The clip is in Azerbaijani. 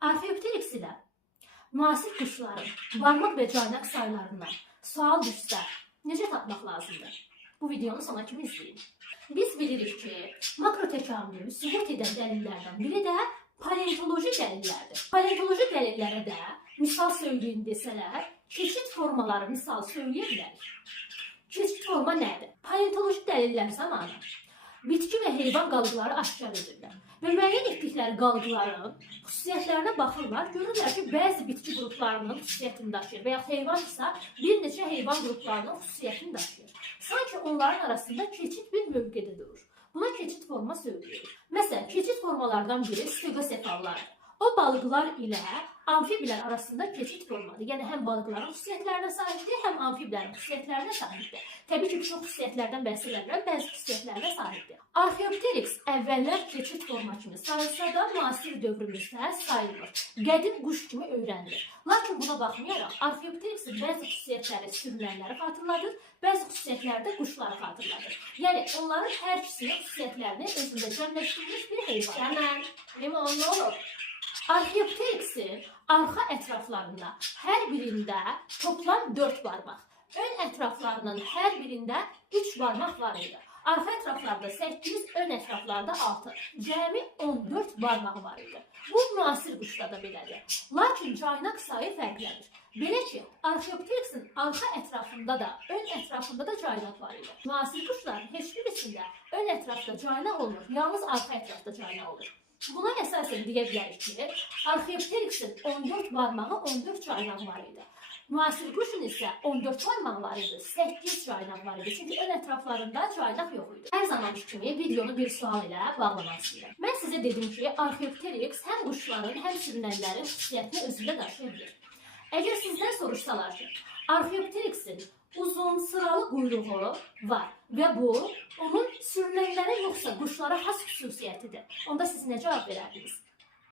Arxeopteryx ilə müasir quşların barmaq və caynaq saylarından sual düşsə, necə tapmaq lazımdır? Bu videonu sona kimi izləyin. Biz bilirik ki, makro təkamülü sübut edən dəlillərdən biri də paleontoloji dəlillərdir. Paleontoloji dəlillərə də misal söyləyin desələr, keçid formaları misal söyləyə bilərik. Keçid forma nədir? Paleontoloji dəlillər zamanı bitki və heyvan qalıqları aşkar edirlər və müəyyən etdikləri qalıqların xüsusiyyətlərinə baxırlar, görürlər ki, bəzi bitki qruplarının xüsusiyyətini daşıyır və ya heyvan isə bir neçə heyvan qruplarının xüsusiyyətini daşıyır. Sanki onların arasında keçid bir mövqedə durur. Buna keçid forma söyləyirik. Məsələn, keçid formalardan biri stegosefallardır. O balıqlar ilə amfiblər arasında keçid formadır. Yəni həm balıqların xüsusiyyətlərinə sahibdir, həm amfiblərin xüsusiyyətlərinə sahibdir. Təbii ki, çox xüsusiyyətlərdən bəhs edirlər, bəzi xüsusiyyətlərinə sahibdir. Arxeopteryx əvvəllər keçid forma kimi sayılsa da müasir dövrümüzdə sayılır. Qədim quş kimi öyrənilir. Lakin buna baxmayaraq, arxeopteryxin bəzi xüsusiyyətləri sürünənləri xatırladır, bəzi xüsusiyyətləri də quşları xatırladır. Yəni onların hər ikisinin xüsusiyyətlərini özündə cəmləşdirilmiş bir heyvan. Həmən, limon, nə olur? Arxeopteryxin arxa ətraflarında hər birində toplam 4 barmaq, ön ətraflarının hər birində 3 barmaq var idi. Arxa ətraflarda 8, ön ətraflarda 6, cəmi 14 barmaq var idi. Bu müasir quşda da belədir. Lakin caynaq sayı fərqlənir. Belə ki, arxeopteryxin arxa ətrafında da, ön ətrafında da caynaq var idi. Müasir quşların heç birisində ön ətrafda caynaq olmur, yalnız arxa ətrafda caynaq olur. Buna əsasən deyə bilərik ki, arxeopteryxin 14 barmağı, 14 caynağı var idi. Müasir quşun isə 14 barmağı var idi, 8 caynaq var idi. Çünki ön ətraflarında caynaq yox idi. Hər zamanki kimi videonu bir sual ilə bağlamaq istəyirəm. Mən sizə dedim ki, arxeopteryx həm quşların, həm sürünənlərin xüsusiyyətini özündə daşıya bilir. Əgər sizdən soruşsalar ki, arxeopteryxin uzun, sıralı quyruğu var və bu, onun sürünənlərə yoxsa quşlara xas xüsusiyyətidir. Onda siz nə cavab verərdiniz?